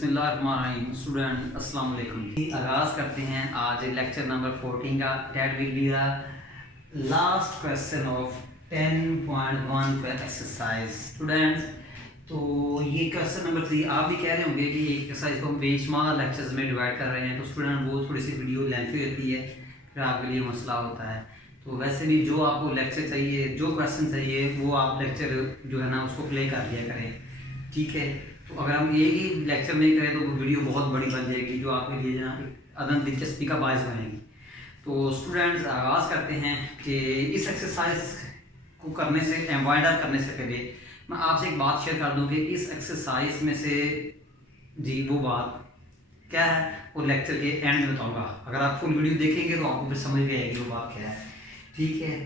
बिस्मिल्लाहिर्रहमानिर्रहीम। स्टूडेंट अस्सलाम वालेकुम। आगाज़ करते हैं आज लेक्चर नंबर 14 का। That will be the last question of 10.1 का एक्सरसाइज। स्टूडेंट्स, तो ये क्वेश्चन नंबर 3 आप भी कह रहे होंगे कि ये एक्सरसाइज को हम बेशुमार लेक्चर्स में डिवाइड कर रहे हैं, तो स्टूडेंट वो थोड़ी सी वीडियो लेंथी होती है, फिर आपके लिए मसला होता है। तो वैसे भी जो आपको लेक्चर चाहिए, जो क्वेश्चन चाहिए, वो आप लेक्चर जो है ना उसको प्ले कर लिया करें, ठीक है। तो अगर हम एक ही लेक्चर में करें तो वीडियो बहुत बड़ी बन जाएगी, जो आपके लिए जो है अदम दिलचस्पी का बायस बनेगी। तो स्टूडेंट्स, आगाज़ करते हैं कि इस एक्सरसाइज को करने से, वाइंड अप करने से पहले मैं आपसे एक बात शेयर कर दूं कि इस एक्सरसाइज में से जी वो बात क्या है वो लेक्चर के एंड में बताऊंगा। अगर आप फुल वीडियो देखेंगे तो आपको फिर समझ में आएगी वो बात क्या है, ठीक है।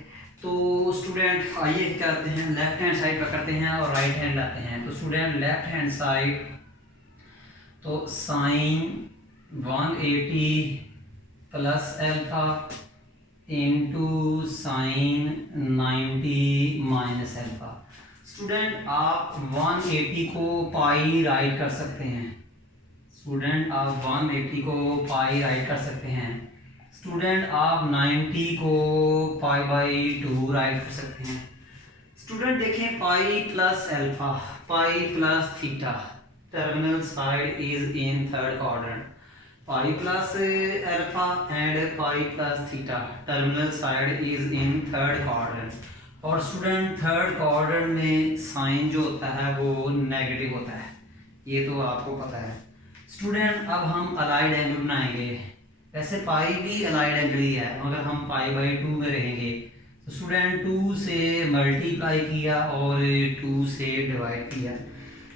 तो स्टूडेंट आइए क्या करते हैं, लेफ्ट हैंड साइड पर करते हैं और राइट हैंड लाते हैं। तो स्टूडेंट लेफ्ट हैंड साइड, तो sine 180 plus alpha into sine 90 minus alpha. Student आप 180 को पाई राइट कर सकते हैं। स्टूडेंट आप 180 को पाई राइट कर सकते हैं। स्टूडेंट आप 90 को पाई बाई 2 राइट कर सकते हैं। स्टूडेंट देखें, pi plus alpha, pi plus theta, terminal side is in third quadrant. Pi plus alpha and pi plus theta, terminal side is in third quadrant. और स्टूडेंट थर्ड क्वाड्रेंट में sign जो होता है वो नेगेटिव होता है, ये तो आपको पता है। स्टूडेंट अब हम अलाइड एंगल बनाएंगे। वैसे पाई भी अलाइड एंगल ही है, मगर हम पाई बाई 2 में रहेंगे। तो स्टूडेंट 2 से मल्टीप्लाई किया और 2 से डिवाइड किया।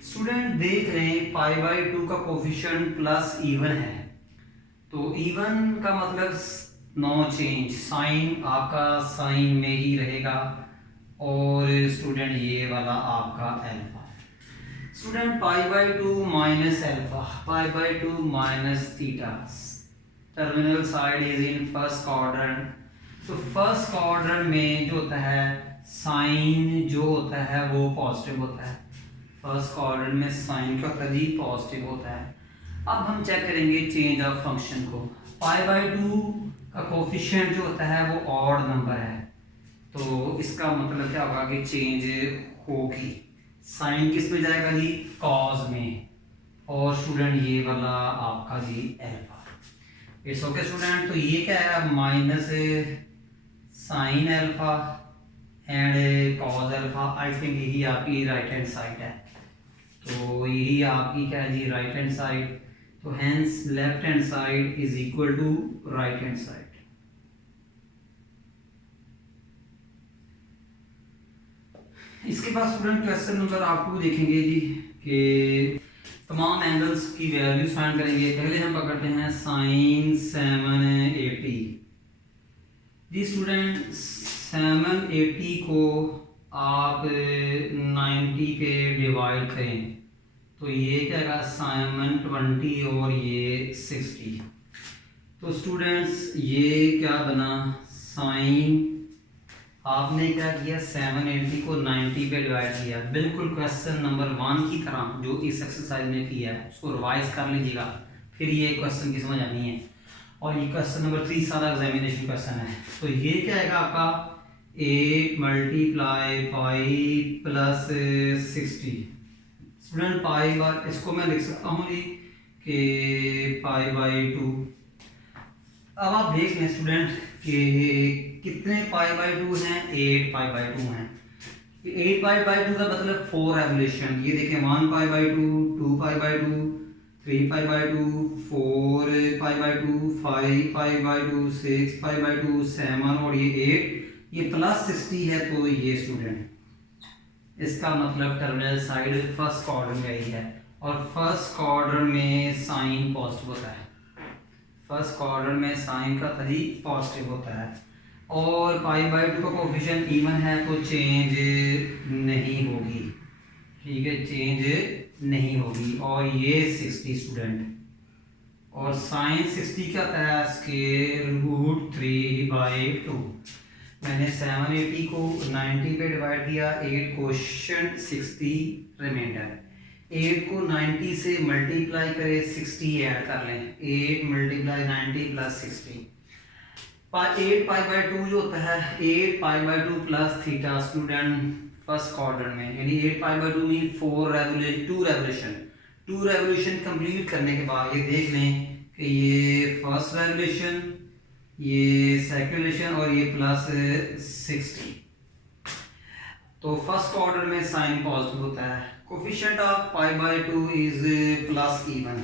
स्टूडेंट देख रहे हैं पाई बाई 2 का कोफिशिएंट प्लस इवन है, तो इवन का मतलब नो चेंज, साइन आपका साइन में ही रहेगा। और स्टूडेंट ये वाला आपका alpha. Student pi by 2 minus alpha, pi by 2 minus theta, terminal side is in first quadrant. तो फर्स्ट क्वाड्रेंट में जो होता है साइन जो होता है वो पॉजिटिव होता है। फर्स्ट क्वाड्रेंट में साइन का कभी पॉजिटिव होता है। अब हम चेक करेंगे चेंज ऑफ फंक्शन को। पाई बाई 2 का कोफिशिएंट जो होता है वो ऑड नंबर है, तो इसका मतलब क्या होगा कि चेंज होगी। साइन किस में जाएगा जी, कॉज में। और स्टूडेंट ये वाला आपका जी एल्फा। It's okay student. तो ये क्या है, minus sine alpha and cause alpha. I think यही आपकी राइट हैंड साइड है, तो यही आपकी क्या है जी राइट हैंड साइड। तो hence left hand side is equal to right hand side. इसके बाद स्टूडेंट क्वेश्चन नंबर आप 2 देखेंगे जी कि तमाम एंगल्स की वैल्यू फाइंड करेंगे। पहले हम पकड़ते हैं साइन 780 जी। स्टूडेंट 780 को आप 90 पे डिवाइड करें तो ये क्या है, 720 और ये 60। तो स्टूडेंट्स ये क्या बना, साइन आपने क्या किया 780 को 90 पे डिवाइड किया, बिल्कुल क्वेश्चन नंबर 1 की तरह जो इस एक्सरसाइज में किया है उसको रिवाइज कर लीजिएगा, फिर ये क्वेश्चन की समझ आनी है। और ये क्वेश्चन नंबर 3 सारा एग्जामिनेशन क्वेश्चन है। तो ये क्या आएगा आपका 8 मल्टीप्लाई पाई प्लस 60। स्टूडेंट पाई बार, इसको मैं लिख सकता हूँ जी कि पाई बाई 2। अब आप देख लें स्टूडेंट कि कितने पाई बाई 2 हैं, 8 पाई बाई 2 हैं। 8 पाई बाई 2 का मतलब 4 रेवोल्यूशन। ये देखें 1 pi by 2, 2 pi by 2, 3 pi by 2, 4 pi by 2, 5 pi by 2, 6 pi by 2, 7 और ये 8, ये प्लस 60 है। तो ये स्टूडेंट इसका मतलब टर्मिनल साइड फर्स्ट क्वाड्रेंट में ही है, और फर्स्ट क्वाड्रेंट में साइन पॉजिटिव होता है। फर्स्ट क्वाड्रेंट में साइन का तभी पॉजिटिव होता है। और पाई बाई 2 का कोफिशिएंट इवन है तो चेंज नहीं होगी, ठीक है, चेंज नहीं होगी। और ये 60 स्टूडेंट, और साइन 60 का होता है स्क्वायर रूट 3/2। मैंने 780 को 90 पे डिवाइड किया, 8 क्वोशिएंट 60 रिमाइंडर। 8 को 90 से मल्टीप्लाई करें, 60 ऐड कर लें, 8 मल्टीप्लाई 90 प्लस 60। 8 पाई बाई 2 जो होता है 8 pi by 2 plus theta student first quadrant में, यानी 8 pi by 2 mean 2 revolution complete करने के बाद ये देख लें कि ये फर्स्ट रेवोल्यूशन, ये सेकंड रेवोल्यूशन और ये प्लस 60। तो फर्स्ट ऑर्डर में साइन पॉजिटिव होता है। Coefficient of pi by 2 is plus even.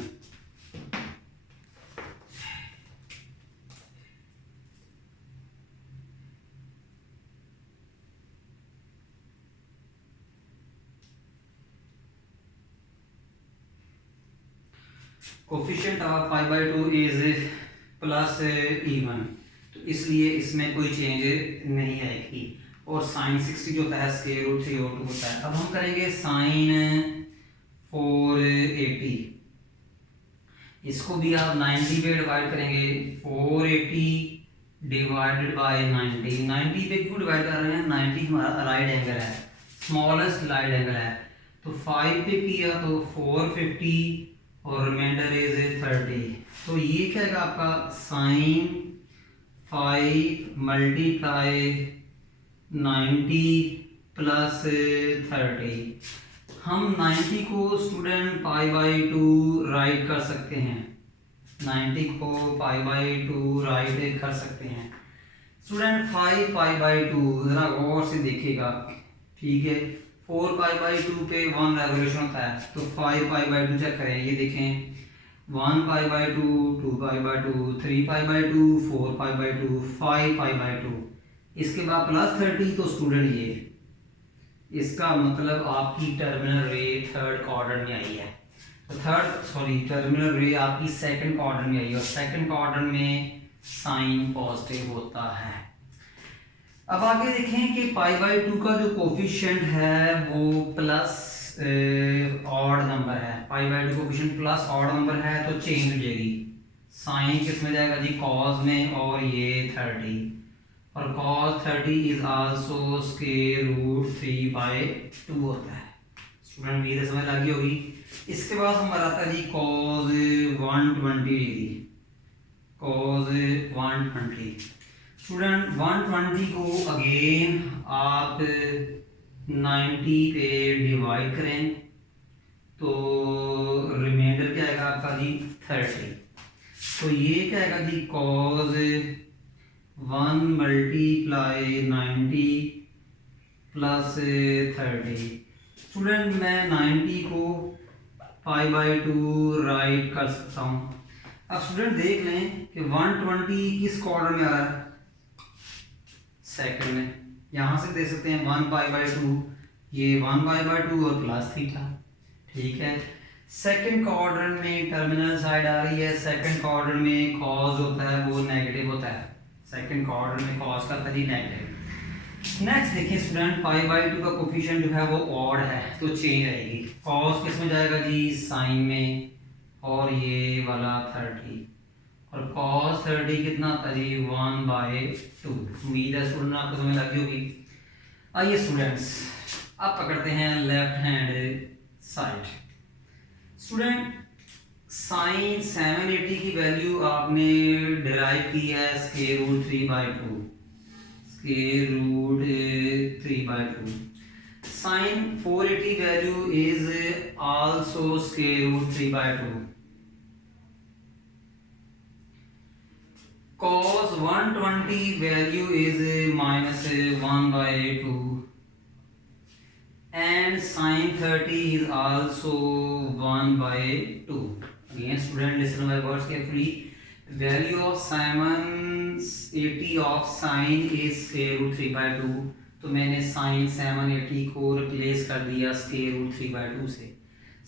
Coefficient of pi by 2 is plus even, तो इसलिए इसमें कोई चेंज नहीं आएगी। और साइन 60 जो होता है स्क्वायर रूट 3/2 होता है। अब हम करेंगे साइन 480, इसको भी आप 90 पे डिवाइड करेंगे। 480 डिवाइडेड बाय 90 पे क्यों डिवाइड कर रहे हैं, 90 हमारा राइट एंगल है, स्मॉलेस्ट राइट एंगल है, तो 5 पे किया तो 450 और रिमाइंडर इज 30। तो ये क्या है आपका साइन 5 मल्टीप्लाई 90 प्लस 30। हम 90 को स्टूडेंट पाई बाई 2 राइट कर सकते हैं, 90 को पाई बाई 2 राइट कर सकते हैं। स्टूडेंट 5 पाई बाई 2 जरा गौर से देखिएगा, ठीक है। 4 पाई बाई 2 पे 1 रेवोल्यूशन होता है, तो 5 पाई बाई 2 चेक करें, ये देखें 1 pi by 2, 2 pi by 2, 3 pi by 2, 4 pi by 2, 5 pi by 2, इसके बाद प्लस 30। तो स्टूडेंट ये इसका मतलब आपकी टर्मिनल रे थर्ड क्वाड्रेंट में आई है, तो टर्मिनल रे आपकी सेकंड क्वाड्रेंट में आई है, और सेकंड क्वाड्रेंट में साइन पॉजिटिव होता है। अब आगे देखें कि पाई बाई 2 का जो कोफिशिएंट है वो प्लस ऑड नंबर है, pi by 2 coefficient plus odd number है, तो चेंज हो जाएगी। साइन किस में जाएगा जी, कॉज में, और ये 30, और cos 30 is also square root 3/2 होता है। स्टूडेंट मेरे समझ लगी होगी। इसके बाद हमारा आता है जी cos 120 डिग्री, cos 120। स्टूडेंट 120 को अगेन आप 90 पे डिवाइड करें, तो रिमाइंडर क्या आएगा आपका जी 30। तो ये क्या आएगा जी cos 1 मल्टीप्लाई 90 प्लस 30। स्टूडेंट मैं 90 को पाई बाई 2 राइट कर सकता हूँ। अब स्टूडेंट देख लें कि 120 किस क्वाड्रेंट में आ रहा है, सेकंड में। यहाँ से देख सकते हैं 1 पाई बाई 2, ये 1 पाई बाई 2 और प्लस थीटा, ठीक है। सेकंड क्वाड्रेंट में टर्मिनल साइड आ रही है, सेकंड क्वाड्रेंट में कॉज होता है वो नेगेटिव होता है, सेकंड क्वाड्रेंट में कॉज का था जी नेगेटिव। नेक्स्ट देखिए स्टूडेंट पाई बाई 2 का कोफिशिएंट जो है वो ऑड है, तो चेंज आएगी। कॉस किस में जाएगा जी, साइन में, और ये वाला 30, और cos 30 कितना था जी 1/2। उम्मीद है स्टूडेंट आपको समझ लगी होगी। आइए स्टूडेंट्स अब पकड़ते हैं left hand side. Student sine 780 की वैल्यू आपने डिराइव की है square root 3/2, square root 3/2। Sine 480 value is also square root 3/2। cos 120 value is minus 1/2, and sin 30 is also 1/2. Again student listen my words carefully. Value of 780 of sin is square root 3/2, तो मैंने sin 780 को replace कर दिया square root 3/2 से।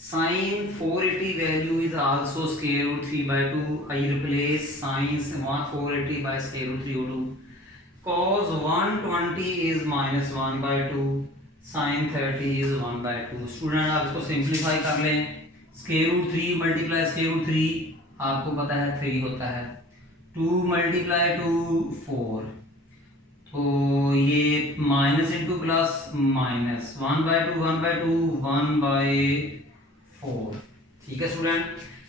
Sin 480 value is also square root 3/2. I replace sin 480 by square root 3/2. Cos 120 is minus 1/2. Sin 30 is 1/2. Student आप इसको simplify कर लें, square root 3 multiply square root 3 आपको पता है 3 होता है, 2 मल्टीप्लाई 2 4, तो ये माइनस इंटू प्लस माइनस 1/2 1/2 1/4 4। ठीक है student,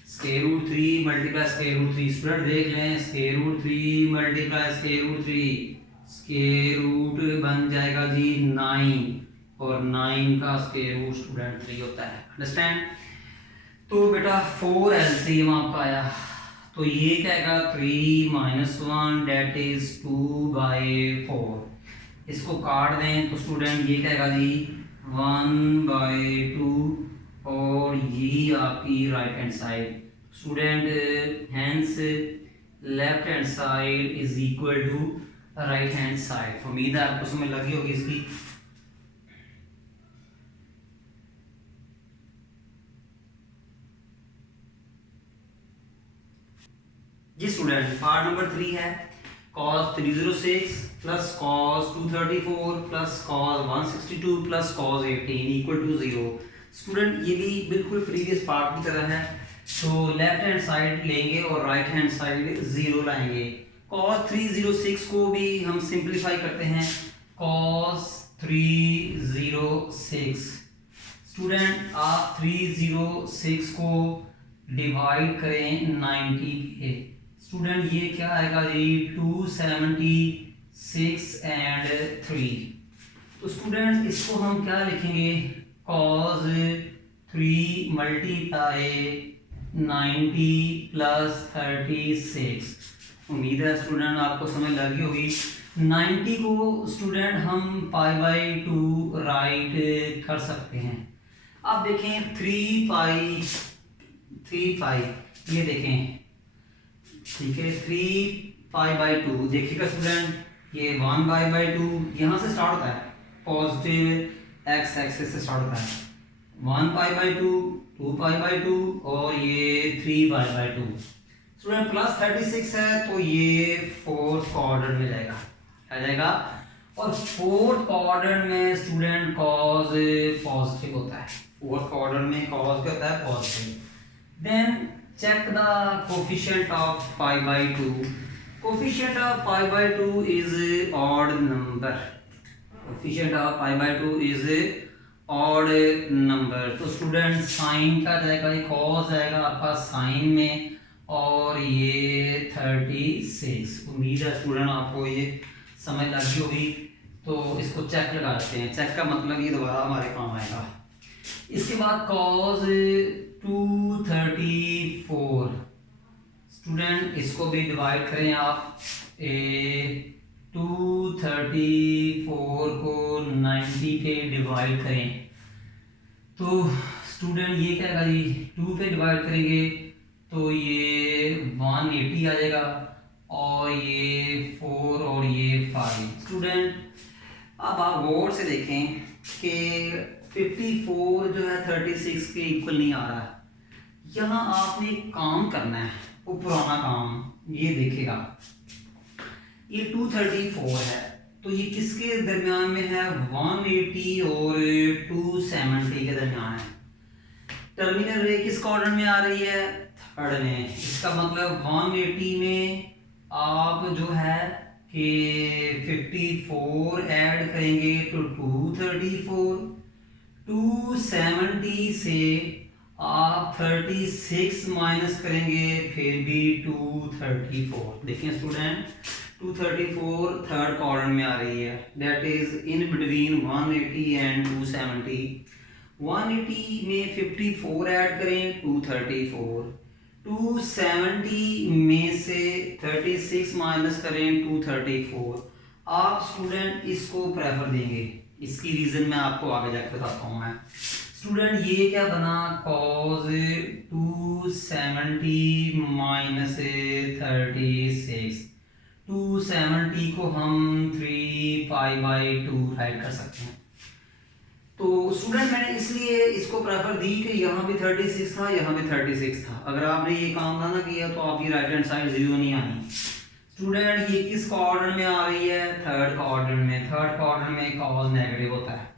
square root 3 multiply square root 3, student देख लें, square root 3 multiply square root 3, square root बन जाएगा जी 9 और 9 का स्क्वायर रूट स्टूडेंट 3 होता है। अंडरस्टैंड? तो बेटा 4 एलसीएम आपका आया, तो ये क्या आएगा 3 - 1 डेट इज 2/4। इसको काट दें तो स्टूडेंट ये क्या आएगा जी 1/2 और ये आपकी right hand side student, hence left hand side is equal to right hand side. उम्मीद है आपको समझ लगी होगी इसकी। जी स्टूडेंट, पार्ट नंबर 3 है cos 306 plus cos 234 plus cos 162 plus cos 18 equal to 0। Student ये भी बिल्कुल प्रीवियस पार्ट की तरह है, तो लेफ्ट हैंड साइड लेंगे और राइट हैंड साइड 0 लाएंगे। cos 306 को भी हम सिंप्लीफाई करते हैं, cos 306 स्टूडेंट आप 306 को डिवाइड करें 90 पे, स्टूडेंट ये क्या आएगा जी 276 एंड 3। तो स्टूडेंट इसको हम क्या लिखेंगे cos 3 मल्टीप्लाई 90 प्लस 36। उम्मीद है स्टूडेंट आपको समझ लगी होगी। 90 को स्टूडेंट हम π/2 राइट कर सकते हैं। अब देखें 3π ये देखें, ठीक है 3π/2 देखिएगा स्टूडेंट, ये 1π/2 यहाँ से स्टार्ट होता है, पॉजिटिव एक्स एक्सिस से स्टार्ट होता है, 1π/2 2π/2 और ये 3π/2। स्टूडेंट प्लस 36 है तो ये फोर्थ क्वाड्रेंट में जाएगा, आ जाएगा, और फोर्थ क्वाड्रेंट में स्टूडेंट कॉस पॉजिटिव होता है, फोर्थ क्वाड्रेंट में कॉस क्या होता है positive. Then check the coefficient of π/2, coefficient of π/2 is odd number, coefficient of π/2 is odd number। तो स्टूडेंट साइन का जाएगा, cos जाएगा आपका साइन में, और ये 36। उम्मीद है स्टूडेंट आपको ये समझ लगी होगी। तो इसको चेक लगा देते हैं, चेक का मतलब ये दोबारा हमारे काम आएगा। इसके बाद cos 234 स्टूडेंट इसको भी डिवाइड करें आप, 234 को 90 पे डिवाइड करें तो स्टूडेंट ये क्या आएगा जी 2 पे डिवाइड करेंगे तो ये 180 आ जाएगा, और ये 4 और ये 5। स्टूडेंट अब आप गौर से देखें कि 54 जो है 36 के इक्वल नहीं आ रहा है। यहाँ आपने काम करना है, वो पुराना काम ये देखेगा, ये 234 है तो ये किसके दरमियान में है 180 और 270 के दरमियान है। टर्मिनल रे किस क्वाड्रेंट में आ रही है थर्ड में, इसका मतलब 180 में आप जो है कि 54 ऐड करेंगे तो 234, 270 से आप 36 माइनस करेंगे फिर भी 234। देखिए स्टूडेंट 234 थर्ड क्वाड्रेंट में आ रही है, that is in between 180 and 270। 180 में 54 ऐड करें 234, 270 में से 36 माइनस करें 234। आप स्टूडेंट इसको प्रेफर देंगे, इसकी रीजन मैं आपको आगे जाकर बताता हूँ। मैं स्टूडेंट ये क्या बना cos 270 माइनस 36, 270 को हम 3π/2 राइट कर सकते हैं। तो स्टूडेंट मैंने इसलिए इसको प्रेफर दी कि यहाँ भी 36 था, यहाँ भी 36 था। अगर आपने ये काम ना किया तो आपकी राइट हैंड साइड 0 नहीं आनी। स्टूडेंट ये किस क्वाड्रेंट में आ रही है थर्ड क्वाड्रेंट में, थर्ड क्वाड्रेंट में cos नेगेटिव होता है।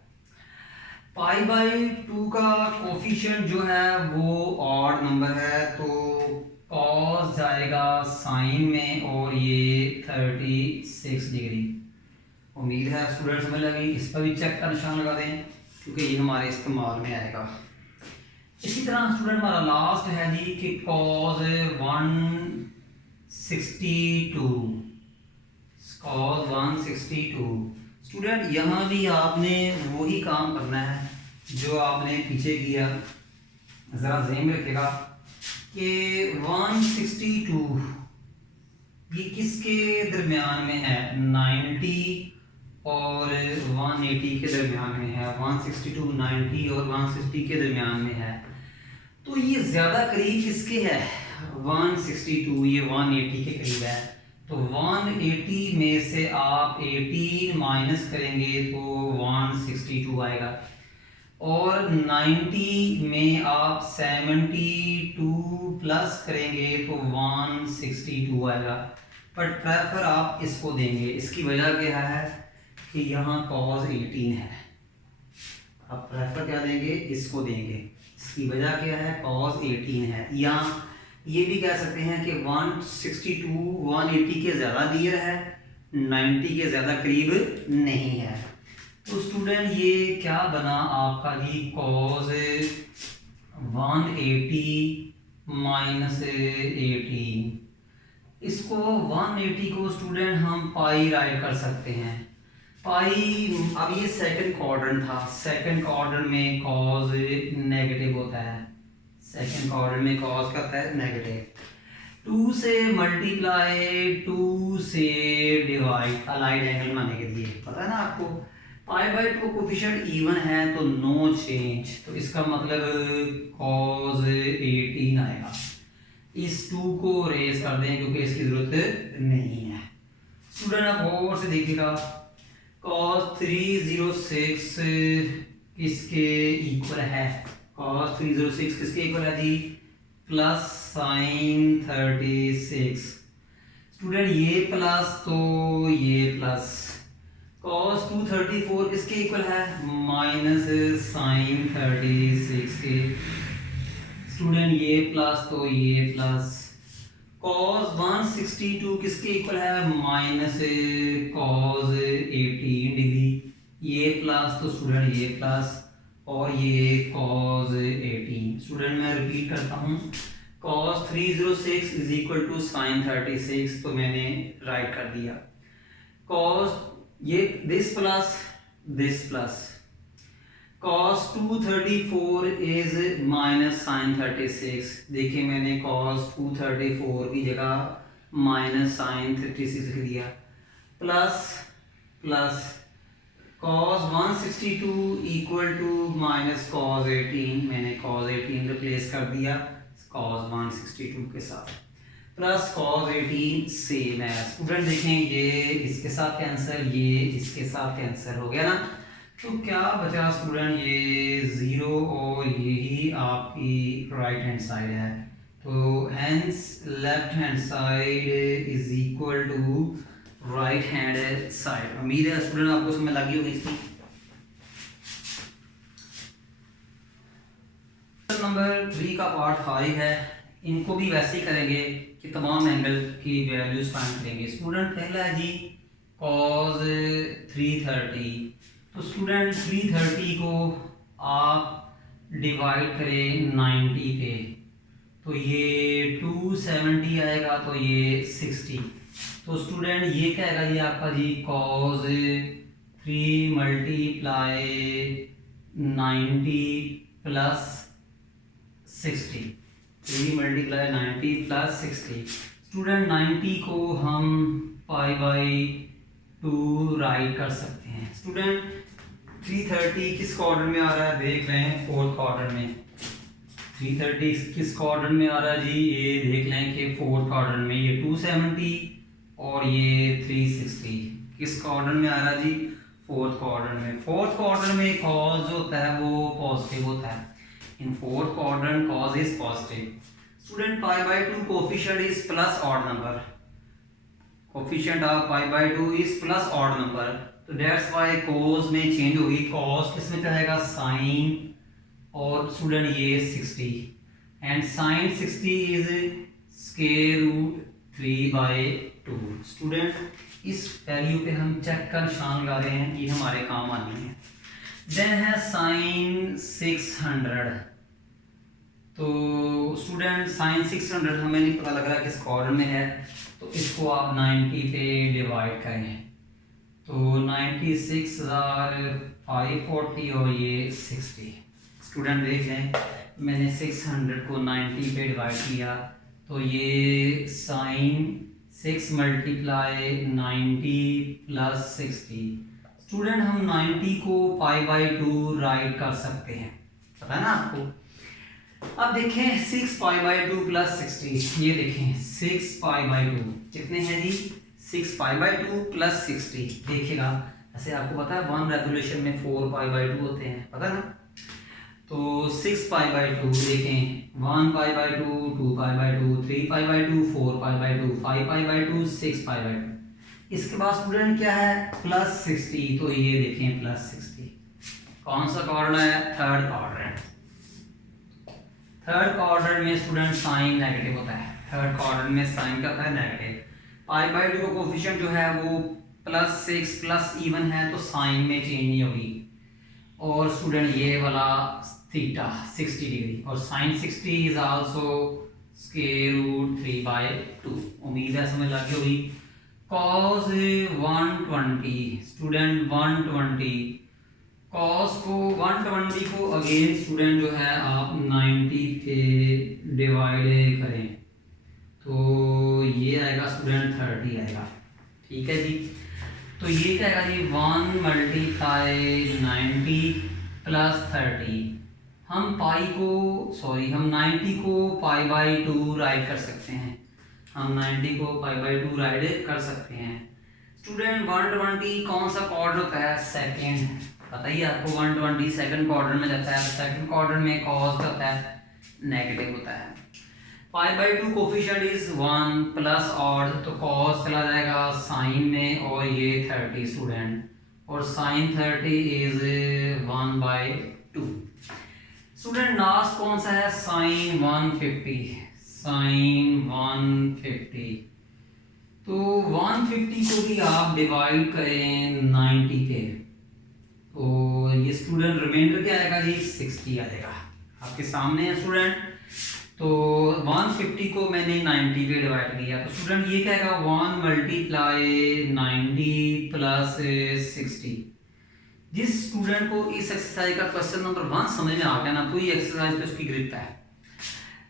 π/2 का कोफिशिएंट जो है वो ऑड नंबर है तो cos जाएगा साइन में और ये 36 डिग्री। उम्मीद है स्टूडेंट समझ लगी। इस पर भी चेक का निशान लगा दें क्योंकि ये हमारे इस्तेमाल में आएगा। इसी तरह स्टूडेंट हमारा लास्ट है जी कि cos 162 स्टूडेंट यहाँ भी आपने वही काम करना है जो आपने पीछे किया। ज़रा ज़हन में रखेगा कि 162 ये किसके दरमियान में है, 90 और 180 के दरमियान में है। 162 90 और 160 के दरमियान में है, तो ये ज़्यादा करीब किसके है, 162 ये 180 के करीब है। तो 180 में से आप 18 माइनस करेंगे तो 162 आएगा, और 90 में आप 72 प्लस करेंगे तो 162 आएगा। बट प्रेफर आप इसको देंगे, इसकी वजह क्या है कि यहाँ cos 18 है, आप प्रेफर क्या देंगे, इसको देंगे। इसकी वजह क्या है, cos 18 है। या ये भी कह सकते हैं कि 162 180 के ज़्यादा नियर है, 90 के ज़्यादा करीब नहीं है। तो स्टूडेंट ये क्या बना आपका जी, cos 180 माइनस 18। इसको 180 को स्टूडेंट हम पाई राइट कर सकते हैं। पाई, अब ये सेकंड क्वाड्रेंट था, सेकंड क्वाड्रेंट में cos नेगेटिव होता है, सेकंड क्वाड्रेंट में cos करता है नेगेटिव। 2 से मल्टीप्लाई 2 से डिवाइड अलाइड एंगल बनाने के लिए, पता है ना आपको, π/2 कोफिशिएंट इवन है तो नो चेंज, तो इसका मतलब cos 18 आएगा। इस 2 को रेज कर दें क्योंकि इसकी जरूरत नहीं है। स्टूडेंट आप गौर से देखिएगा, cos 306 किसके इक्वल है, cos 306 किसके इक्वल है जी, प्लस sin 36। स्टूडेंट ये प्लस तो ये प्लस, cos 234 किसके इक्वल है, माइनस sin 36 के। स्टूडेंट ये प्लस तो ये प्लस, cos 162 किसके इक्वल है, माइनस cos 18 डिग्री। ये प्लस तो स्टूडेंट ये प्लस, और ये cos 18। स्टूडेंट मैं रिपीट करता हूँ, cos 306 is equal to sin 36, तो मैंने राइट कर दिया। cos ये this plus cos 234 is minus sin 36। देखिए मैंने cos 234 की जगह माइनस sin 36 लिख दिया, plus cos 162 equal to minus cos 18, मैंने cos 18 रिप्लेस कर दिया cos 162 के साथ, प्लस cos 18 सेम है। स्टूडेंट देखें ये इसके साथ कैंसर, ये इसके साथ कैंसर हो गया ना, तो क्या बचा स्टूडेंट, ये 0 और यही आपकी राइट हैंड साइड है। तो hence left hand side is equal to right hand side. उम्मीद है स्टूडेंट आपको समझ लगी होगी इसकी। नंबर 3 का पार्ट 5 है, इनको भी वैसे ही करेंगे कि तमाम एंगल की वैल्यूज फाइंड करेंगे। स्टूडेंट पहला है जी cos 330। तो स्टूडेंट 330 को आप डिवाइड करें 90 पे, तो ये 270 आएगा, तो ये 60। तो स्टूडेंट ये क्या आएगा जी आपका जी, cos 3 multiply 90 plus 60, 3 multiply 90 plus 60। Student 90 को हम π/2 राइट कर सकते हैं। स्टूडेंट 330 किस क्वाड्रेंट में आ रहा है, देख रहे हैं फोर्थ क्वाड्रेंट में। 330 किस क्वाड्रेंट में आ रहा है जी, ये देख लें कि फोर्थ क्वाड्रेंट में। ये 270 और ये 360 किस क्वाड्रेंट में आ रहा है जी, फोर्थ क्वाड्रेंट में। फोर्थ क्वाड्रेंट में cos जो होता है वो पॉजिटिव होता है, in fourth quadrant cos is positive. Student π/2 coefficient is plus odd number, coefficient of π/2 is plus odd number, तो दैट्स व्हाई cos में चेंज होगी, cos किस में चलेगा, sin, और स्टूडेंट ये 60 and sin 60 is square root 3/2। Student इस value पे हम चेक का निशान लगा रहे हैं, ये हमारे काम आनी है। देन है sin 600, तो स्टूडेंट साइन 600 हमें नहीं पता लग रहा किस क्वाड्रेंट में है, तो इसको आप 90 पे डिवाइड करें, तो 96,540 और ये 60। स्टूडेंट देख लें, मैंने 600 को 90 पे डिवाइड किया, तो ये साइन 6 मल्टीप्लाई 90 प्लस 60। स्टूडेंट हम 90 को π/2 राइट कर सकते हैं, पता है ना आपको। अब देखें 6 π/2 प्लस 60, ये देखें 6 π/2 कितने हैं जी, 6 π/2 प्लस 60। देखिएगा ऐसे आपको पता है 1 रेजोल्यूशन में 4 π/2 होते हैं, पता है ना। तो 6 π/2 देखें 1 π/2, 2 π/2, 3 π/2, 4 π/2, 5 π/2, 6 π/2। इसके बाद स्टूडेंट क्या है प्लस 60, तो ये देखें प्लस 60 कौन सा क्वाड्रेंट है, थर्ड क्वाड्रेंट। थर्ड क्वाड्रेंट में स्टूडेंट साइन नेगेटिव होता है, थर्ड क्वाड्रेंट में साइन का होता है नेगेटिव। π/2 का कोफिशिएंट जो है वो +6 प्लस इवन है, तो साइन में चेंज नहीं होगी। और स्टूडेंट ये वाला थीटा 60 डिग्री, और साइन 60 इज आल्सो √3/2। उम्मीद है समझ लगी होगी। cos 120 स्टूडेंट 120 cos को 120 को अगेन स्टूडेंट जो है आप 90 पे डिवाइड करें, तो ये आएगा स्टूडेंट 30 आएगा, ठीक है जी। तो ये क्या आएगा जी 1 × 90 प्लस 30। हम हम 90 को π/2 राइट कर सकते हैं, हम 90 को π/2 राइट कर सकते हैं। स्टूडेंट 120 कौन सा क्वाड्रेंट होता है, सेकंड। पता ही आपको 120 सेकंड क्वाड्रेंट में जाता है, सेकंड क्वाड्रेंट में cos का होता है नेगेटिव होता है। π/2 कोफिशिएंट इज 1 प्लस ऑड, तो cos चला जाएगा साइन में, और ये 30 स्टूडेंट, और साइन 30 इज 1/2। स्टूडेंट लास्ट कौन सा है, साइन 150, साइन 150। तो 150 को भी आप डिवाइड करें 90 पे, तो ये स्टूडेंट रिमाइंडर क्या आएगा जी 60 आ जाएगा, आपके सामने है स्टूडेंट। तो 150 को मैंने 90 पे डिवाइड किया, तो स्टूडेंट ये क्या आएगा 1 × 90 प्लस 60। जिस स्टूडेंट को इस एक्सरसाइज का क्वेश्चन नंबर 1 समझ में आ गया ना, तो ये एक्सरसाइज पे उसकी ग्रिप है।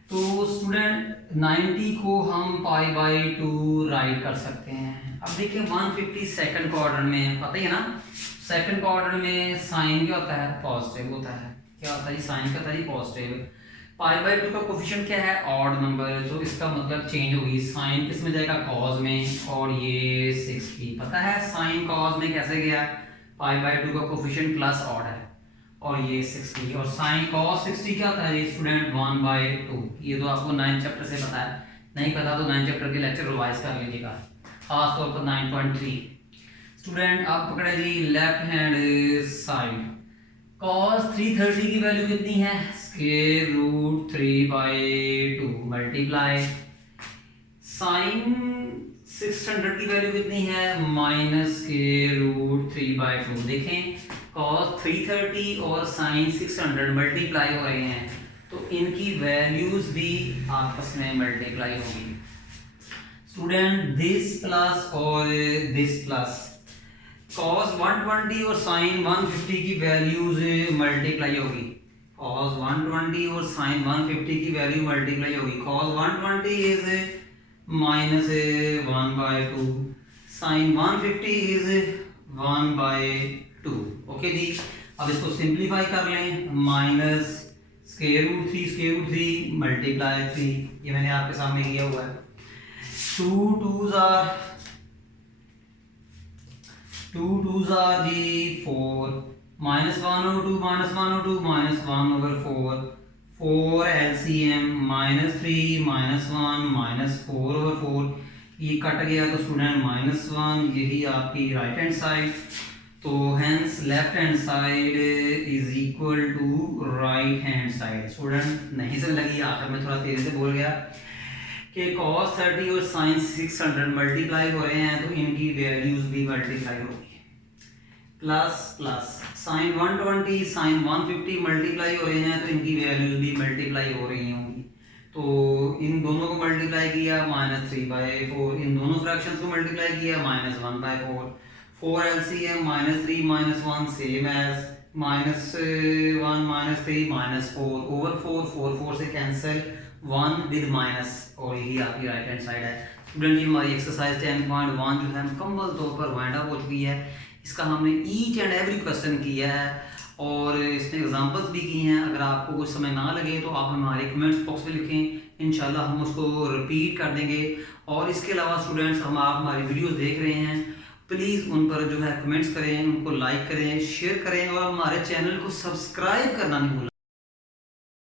तो स्टूडेंट 90 को हम π/2 राइट कर सकते हैं। अब देखिए 150 सेकंड क्वाड्रेंट में, पता ही है ना सेकंड क्वाड्रेंट में साइन क्या होता है, पॉजिटिव होता है। क्या होता है जी, साइन का होता है पॉजिटिव। π/2 का कोफिशिएंट क्या है, ऑड नंबर, तो इसका मतलब चेंज होगी, साइन किस में जाएगा, कॉस में, और ये 60। पता है साइन कॉस में कैसे गया, π/2 का कोफिशिएंट प्लस ऑड है, और ये 60, और साइन cos 60 क्या होता है स्टूडेंट 1/2। ये तो आपको 9 चैप्टर से पता है, नहीं पता तो 9 चैप्टर के लेक्चर रिवाइज कर लीजिएगा, खास तौर पर 9.3। स्टूडेंट आप पकड़े जी लेफ्ट हैंड साइड, cos 330 की वैल्यू कितनी है, √3/2 मल्टीप्लाई साइन 600 की वैल्यू कितनी है, -√3/2। देखें cos 330 और sin 600 मल्टीप्लाई हो रहे हैं, तो इनकी वैल्यूज भी आपस में मल्टीप्लाई होगी। स्टूडेंट दिस प्लस और दिस प्लस, cos 120 और sin 150 की वैल्यूज मल्टीप्लाई होगी, cos 120 और sin 150 की वैल्यू मल्टीप्लाई होगी। cos 120 is -1/2, sin 150 is 1/2। Okay जी, अब इसको सिंप्लीफाई कर लें, -√3 मल्टीप्लाई 3, ये मैंने आपके सामने किया हुआ है। 2 2s are जी 4, -1/2 -1/4, 4 LCM -3 -1 -4/4, ये कट गया तो स्टूडेंट -1, यही आपकी राइट हैंड साइड। तो hence left hand side is equal to right hand side. Student नहीं समझ लगी, आखिर में थोड़ा तेजी से बोल गया कि cos 30 और sin 600 मल्टीप्लाई हो रहे हैं, तो इनकी वैल्यूज भी मल्टीप्लाई होगी। Plus plus sine 120 sine 150 multiply हो रहे हैं तो इनकी वैल्यूज भी मल्टीप्लाई हो रही होंगी। तो इन दोनों को मल्टीप्लाई किया -3/4, इन दोनों फ्रैक्शंस को मल्टीप्लाई किया -1/4, 4 LCM -3 -1 सेम एज -1 -3 -4 ओवर 4, 4 से कैंसिल 1 विद माइनस, और यही आपकी राइट हैंड साइड है। स्टूडेंट जी हमारी एक्सरसाइज 10.1 जो है मुकम्मल तौर पर वाइंड अप हो चुकी है। इसका हमने ईच एंड एवरी क्वेश्चन किया है और इसमें एग्जांपल्स भी किए हैं। अगर आपको कुछ समय ना लगे तो आप हमारे कमेंट्स बॉक्स में लिखें, इंशाल्लाह हम उसको रिपीट कर देंगे। और इसके अलावा स्टूडेंट्स हम आप हमारी वीडियोस देख रहे हैं, प्लीज़ उन पर जो है कमेंट्स करें, उनको लाइक करें, शेयर करें और हमारे चैनल को सब्सक्राइब करना नहीं भूलें।